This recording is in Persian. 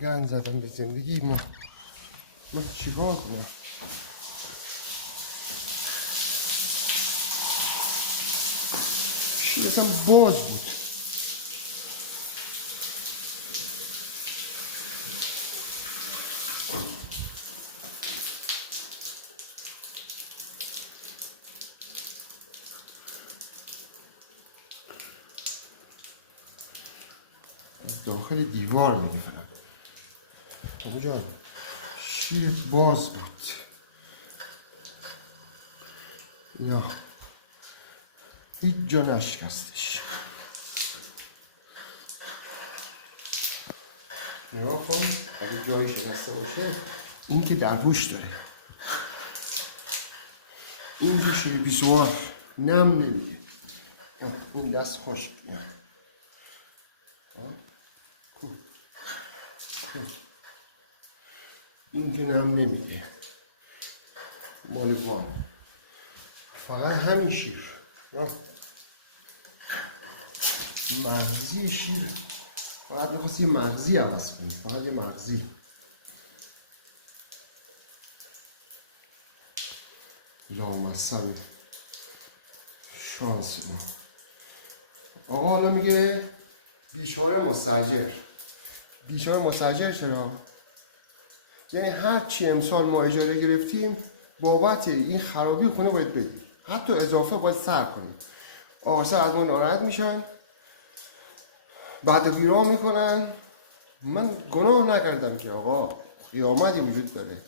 گند زدم به زندگی ما. من چیکار کنم؟ شیر اصلا باز بود. داخل دیوار میگه فقط. بابا جان شیر باز بود. اینا هیچ جا نشکستش. نگاه کن اگه جایی شکسته باشه این که درپوش داره. این که شیر بیسوار نم نمیگه. این دست خشک. این که نم نمیگه. مال وان فقط همین شیر. مغزی شیر فقط میخواست یه مغزی عوض کنی. فقط یه مغزی. لامصب شانس ما. آقا حالا میگه بیچاره مستاجر. بیچاره مستاجر چرا؟ یعنی هر چی امسال ما اجاره گرفتیم بابت این خرابی خونه باید بدیم. حتی اضافه باید سر کنیم. آقا از ما ناراحت میشن، بعد ویران میکنن. من گناه نکردم که آقا، قیامتی وجود داره.